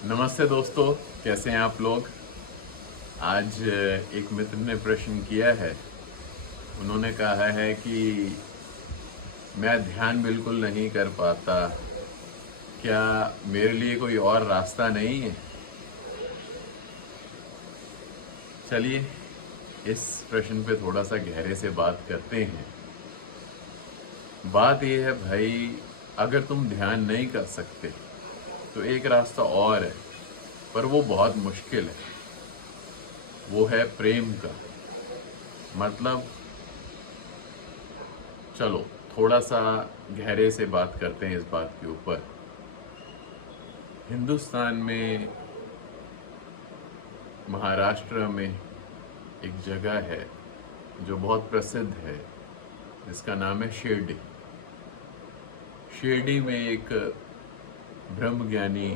नमस्ते दोस्तों, कैसे हैं आप लोग। आज एक मित्र ने प्रश्न किया है। उन्होंने कहा है कि मैं ध्यान बिल्कुल नहीं कर पाता, क्या मेरे लिए कोई और रास्ता नहीं है। चलिए इस प्रश्न पे थोड़ा सा गहरे से बात करते हैं। बात यह है भाई, अगर तुम ध्यान नहीं कर सकते तो एक रास्ता और है, पर वो बहुत मुश्किल है। वो है प्रेम का। मतलब चलो थोड़ा सा गहरे से बात करते हैं इस बात के ऊपर। हिंदुस्तान में महाराष्ट्र में एक जगह है जो बहुत प्रसिद्ध है, जिसका नाम है शिरडी। शिरडी में एक ब्रह्मज्ञानी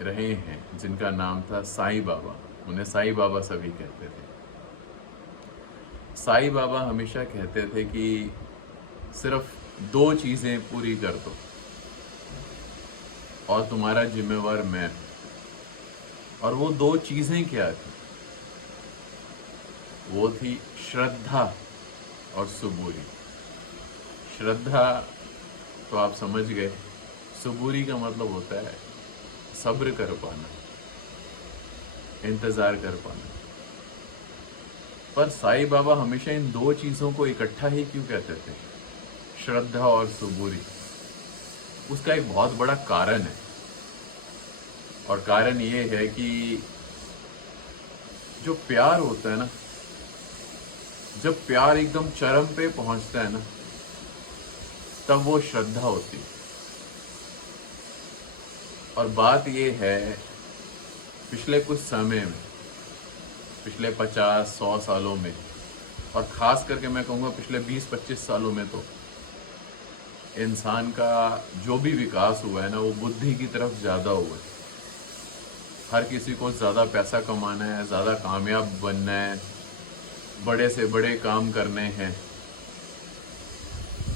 रहे हैं जिनका नाम था साईं बाबा। उन्हें साईं बाबा सभी कहते थे। साईं बाबा हमेशा कहते थे कि सिर्फ दो चीज़ें पूरी कर दो और तुम्हारा जिम्मेवार मैं हूं। और वो दो चीज़ें क्या थी? वो थी श्रद्धा और सबूरी। श्रद्धा तो आप समझ गए, सबूरी का मतलब होता है सब्र कर पाना, इंतज़ार कर पाना। पर साईं बाबा हमेशा इन दो चीज़ों को इकट्ठा ही क्यों कहते थे, श्रद्धा और सबूरी? उसका एक बहुत बड़ा कारण है, और कारण ये है कि जो प्यार होता है ना, जब प्यार एकदम चरम पे पहुंचता है ना, तब वो श्रद्धा होती है। और बात ये है, पिछले कुछ समय में, पिछले 50-100 सालों में, और ख़ास करके मैं कहूँगा पिछले 20-25 सालों में, तो इंसान का जो भी विकास हुआ है ना, वो बुद्धि की तरफ ज़्यादा हुआ है। हर किसी को ज़्यादा पैसा कमाना है, ज़्यादा कामयाब बनना है, बड़े से बड़े काम करने हैं।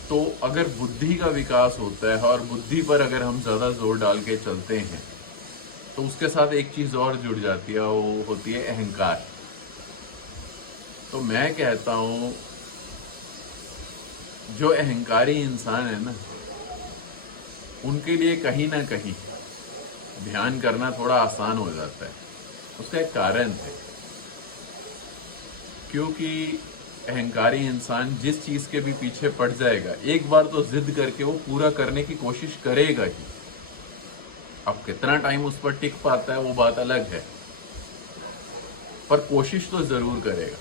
तो अगर बुद्धि का विकास होता है और बुद्धि पर अगर हम ज़्यादा जोर डाल के चलते हैं, तो उसके साथ एक चीज़ और जुड़ जाती है, वो होती है अहंकार। तो मैं कहता हूँ, जो अहंकारी इंसान है ना, उनके लिए कहीं ना कहीं ध्यान करना थोड़ा आसान हो जाता है। उसका एक कारण है, क्योंकि अहंकारी इंसान जिस चीज़ के भी पीछे पड़ जाएगा, एक बार तो जिद करके वो पूरा करने की कोशिश करेगा ही। अब कितना टाइम उस पर टिक पाता है वो बात अलग है, पर कोशिश तो ज़रूर करेगा।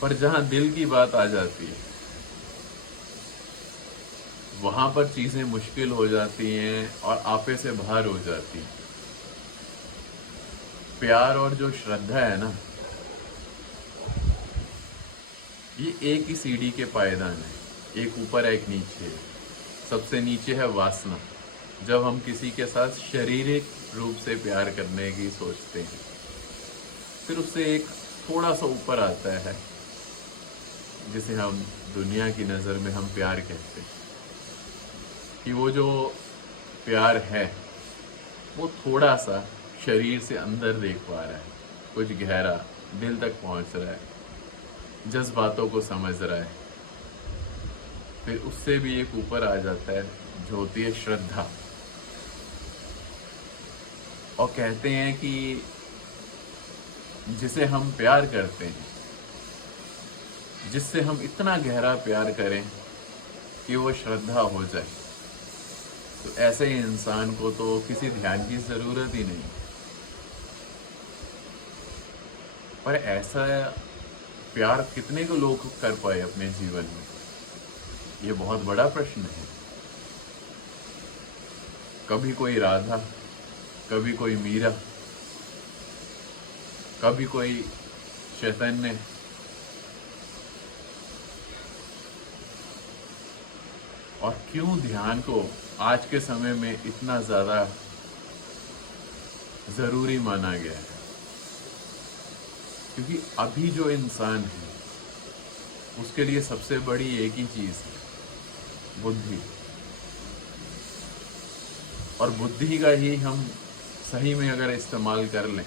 पर जहाँ दिल की बात आ जाती है, वहाँ पर चीज़ें मुश्किल हो जाती हैं और आपे से बाहर हो जाती हैं। प्यार और जो श्रद्धा है ना, ये एक ही सीढ़ी के पायदान है, एक ऊपर है एक नीचे है। सबसे नीचे है वासना, जब हम किसी के साथ शारीरिक रूप से प्यार करने की सोचते हैं। फिर उससे एक थोड़ा सा ऊपर आता है, जिसे हम दुनिया की नज़र में हम प्यार कहते हैं, कि वो जो प्यार है वो थोड़ा सा शरीर से अंदर देख पा रहा है, कुछ गहरा दिल तक पहुंच रहा है, जज्बातों को समझ रहा है। फिर उससे भी एक ऊपर आ जाता है, जो होती है श्रद्धा। और कहते हैं कि जिसे हम प्यार करते हैं, जिससे हम इतना गहरा प्यार करें कि वो श्रद्धा हो जाए, तो ऐसे इंसान को तो किसी ध्यान की ज़रूरत ही नहीं। पर ऐसा प्यार कितने को लोग कर पाए अपने जीवन में, ये बहुत बड़ा प्रश्न है। कभी कोई राधा, कभी कोई मीरा, कभी कोई चैतन्य। और क्यों ध्यान को आज के समय में इतना ज़्यादा ज़रूरी माना गया है? क्योंकि अभी जो इंसान है, उसके लिए सबसे बड़ी एक ही चीज़ है, बुद्धि। और बुद्धि का ही हम सही में अगर इस्तेमाल कर लें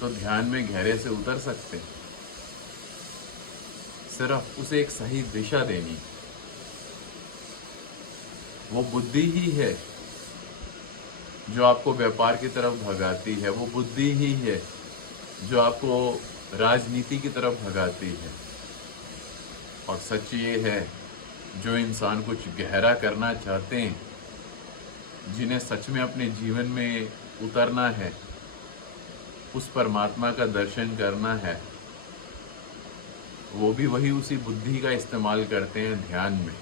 तो ध्यान में गहरे से उतर सकते हैं। सिर्फ उसे एक सही दिशा देनी, वो बुद्धि ही है जो आपको व्यापार की तरफ भगाती है, वो बुद्धि ही है जो आपको राजनीति की तरफ भगाती है। और सच ये है, जो इंसान कुछ गहरा करना चाहते हैं, जिन्हें सच में अपने जीवन में उतरना है, उस परमात्मा का दर्शन करना है, वो भी वही उसी बुद्धि का इस्तेमाल करते हैं ध्यान में।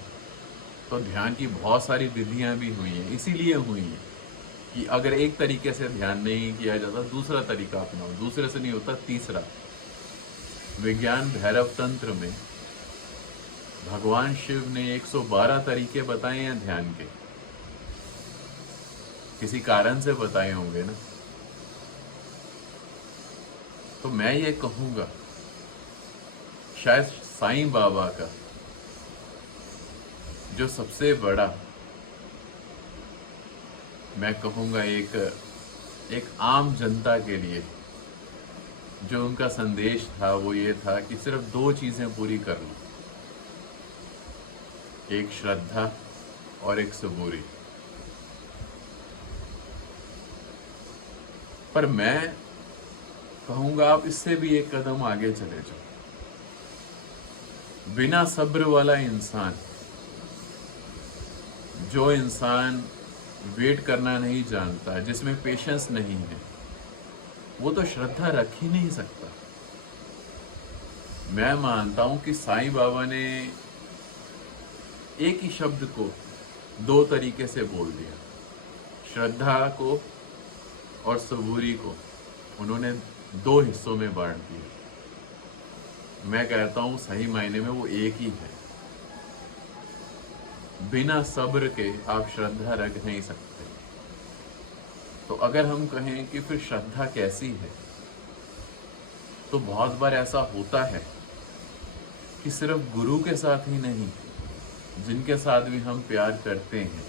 तो ध्यान की बहुत सारी विधियां भी हुई हैं, इसीलिए हुई हैं कि अगर एक तरीके से ध्यान नहीं किया जाता, दूसरा तरीका अपनाओ, दूसरे से नहीं होता तीसरा। विज्ञान भैरव तंत्र में भगवान शिव ने 112 तरीके बताए हैं ध्यान के, किसी कारण से बताए होंगे ना। तो मैं ये कहूँगा, शायद साईं बाबा का जो सबसे बड़ा, मैं कहूँगा एक आम जनता के लिए जो उनका संदेश था, वो ये था कि सिर्फ 2 चीज़ें पूरी कर लो, एक श्रद्धा और एक सबूरी। पर मैं कहूँगा आप इससे भी एक कदम आगे चले जाओ। बिना सब्र वाला इंसान, जो इंसान वेट करना नहीं जानता, जिसमें पेशेंस नहीं है, वो तो श्रद्धा रख ही नहीं सकता। मैं मानता हूं कि साईं बाबा ने एक ही शब्द को 2 तरीके से बोल दिया, श्रद्धा को और सबूरी को उन्होंने 2 हिस्सों में बांट दिया। मैं कहता हूं सही मायने में वो एक ही है। बिना सब्र के आप श्रद्धा रख नहीं सकते। तो अगर हम कहें कि फिर श्रद्धा कैसी है, तो बहुत बार ऐसा होता है कि सिर्फ गुरु के साथ ही नहीं, जिनके साथ भी हम प्यार करते हैं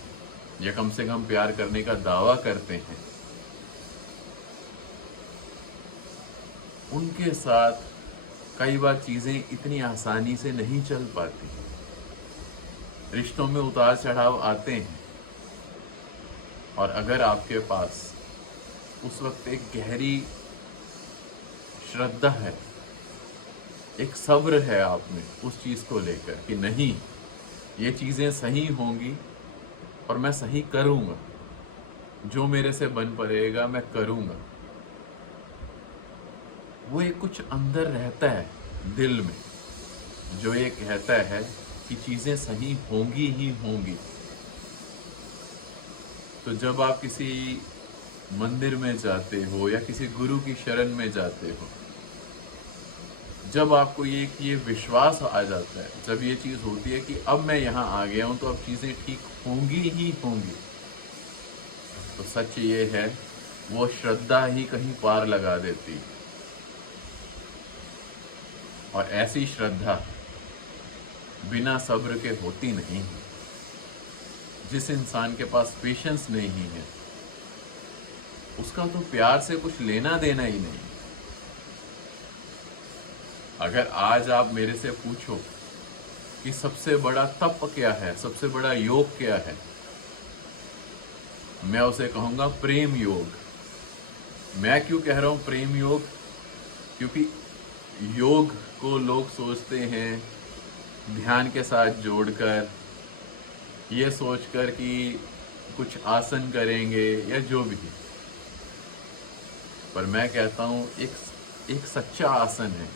या कम से कम प्यार करने का दावा करते हैं, उनके साथ कई बार चीजें इतनी आसानी से नहीं चल पाती। रिश्तों में उतार चढ़ाव आते हैं, और अगर आपके पास उस वक्त एक गहरी श्रद्धा है, एक सब्र है आप में उस चीज को लेकर कि नहीं, ये चीजें सही होंगी और मैं सही करूंगा, जो मेरे से बन पड़ेगा मैं करूंगा, वो एक कुछ अंदर रहता है दिल में जो ये कहता है कि चीजें सही होंगी ही होंगी। तो जब आप किसी मंदिर में जाते हो या किसी गुरु की शरण में जाते हो, जब आपको ये विश्वास आ जाता है, जब ये चीज होती है कि अब मैं यहाँ आ गया हूं तो अब चीजें ठीक होंगी ही होंगी, तो सच ये है वो श्रद्धा ही कहीं पार लगा देती है। और ऐसी श्रद्धा बिना सब्र के होती नहीं है। जिस इंसान के पास पेशेंस नहीं है, उसका तो प्यार से कुछ लेना देना ही नहीं। अगर आज आप मेरे से पूछो कि सबसे बड़ा तप क्या है, सबसे बड़ा योग क्या है, मैं उसे कहूंगा प्रेम योग। मैं क्यों कह रहा हूं प्रेम योग? क्योंकि योग को लोग सोचते हैं ध्यान के साथ जोड़कर, ये सोचकर कि कुछ आसन करेंगे या जो भी, पर मैं कहता हूं एक सच्चा आसन है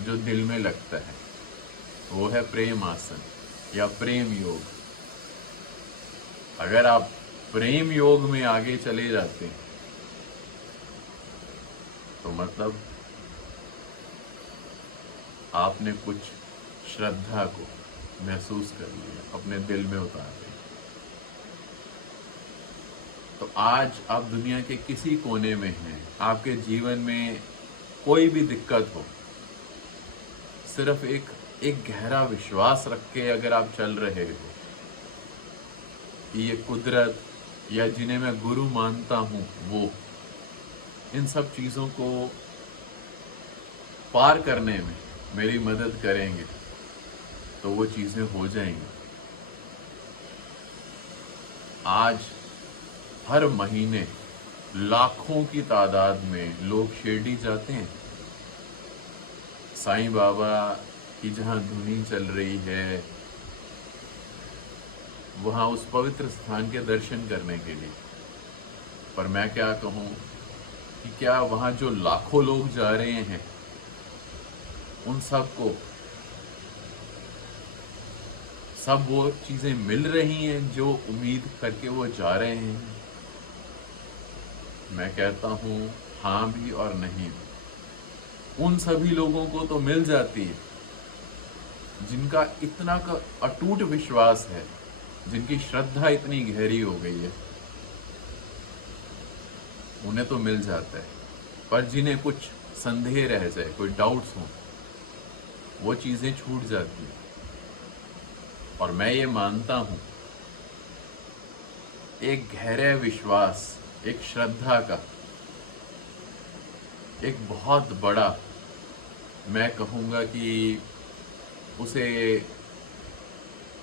जो दिल में लगता है, वो है प्रेम आसन या प्रेम योग। अगर आप प्रेम योग में आगे चले जाते हैं तो मतलब आपने कुछ श्रद्धा को महसूस कर लिया, अपने दिल में उतार लिया। तो आज आप दुनिया के किसी कोने में हैं, आपके जीवन में कोई भी दिक्कत हो, सिर्फ एक गहरा विश्वास रख के अगर आप चल रहे हो कि ये कुदरत, या जिन्हें मैं गुरु मानता हूँ वो इन सब चीज़ों को पार करने में मेरी मदद करेंगे तो वो चीज़ें हो जाएंगी। आज हर महीने लाखों की तादाद में लोग शिरडी जाते हैं, साईं बाबा की जहाँ धुनी चल रही है वहाँ उस पवित्र स्थान के दर्शन करने के लिए। पर मैं क्या कहूँ कि क्या वहाँ जो लाखों लोग जा रहे हैं उन सबको सब वो चीजें मिल रही हैं जो उम्मीद करके वो जा रहे हैं? मैं कहता हूँ हाँ भी और नहीं भी। उन सभी लोगों को तो मिल जाती है जिनका इतना का अटूट विश्वास है, जिनकी श्रद्धा इतनी गहरी हो गई है, उन्हें तो मिल जाता है। पर जिन्हें कुछ संदेह रह जाए, कोई डाउट्स हो, वो चीजें छूट जाती हैं। और मैं ये मानता हूं एक गहरे विश्वास, एक श्रद्धा का एक बहुत बड़ा, मैं कहूँगा कि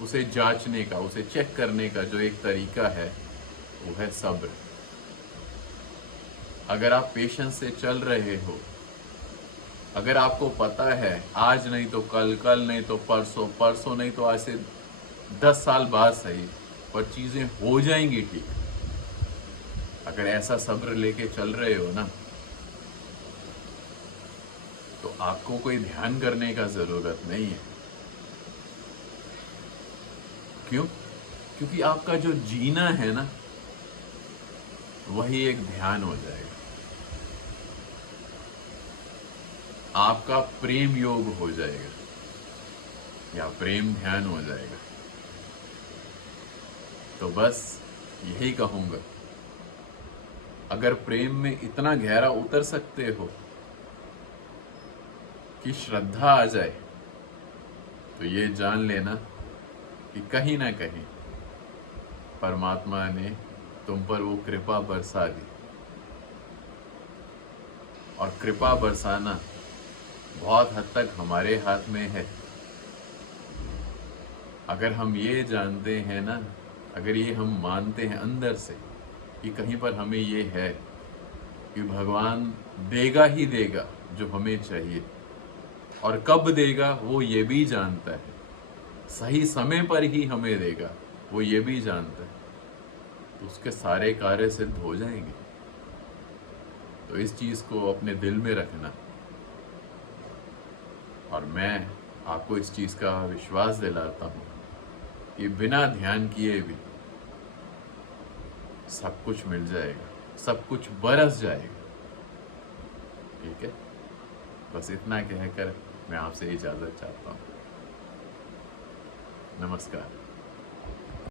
उसे जांचने का, उसे चेक करने का जो एक तरीका है वो है सब्र। अगर आप पेशेंस से चल रहे हो, अगर आपको पता है आज नहीं तो कल, कल नहीं तो परसों, परसों नहीं तो आज से 10 साल बाद सही, पर चीजें हो जाएंगी ठीक, अगर ऐसा सब्र लेके चल रहे हो ना, तो आपको कोई ध्यान करने का जरूरत नहीं है। क्यों? क्योंकि आपका जो जीना है ना वही एक ध्यान हो जाएगा। आपका प्रेम योग हो जाएगा या प्रेम ध्यान हो जाएगा। तो बस यही कहूंगा, अगर प्रेम में इतना गहरा उतर सकते हो कि श्रद्धा आ जाए, तो ये जान लेना कि कहीं ना कहीं परमात्मा ने तुम पर वो कृपा बरसा दी। और कृपा बरसाना बहुत हद तक हमारे हाथ में है। अगर हम ये जानते हैं ना, अगर ये हम मानते हैं अंदर से कि कहीं पर हमें ये है कि भगवान देगा ही देगा जो हमें चाहिए, और कब देगा वो ये भी जानता है, सही समय पर ही हमें देगा वो ये भी जानता है, तो उसके सारे कार्य सिद्ध हो जाएंगे। तो इस चीज को अपने दिल में रखना, और मैं आपको इस चीज का विश्वास दिलाता हूं कि बिना ध्यान किए भी सब कुछ मिल जाएगा, सब कुछ बरस जाएगा। ठीक है, बस इतना कहकर मैं आपसे इजाजत चाहता हूं। नमस्कार।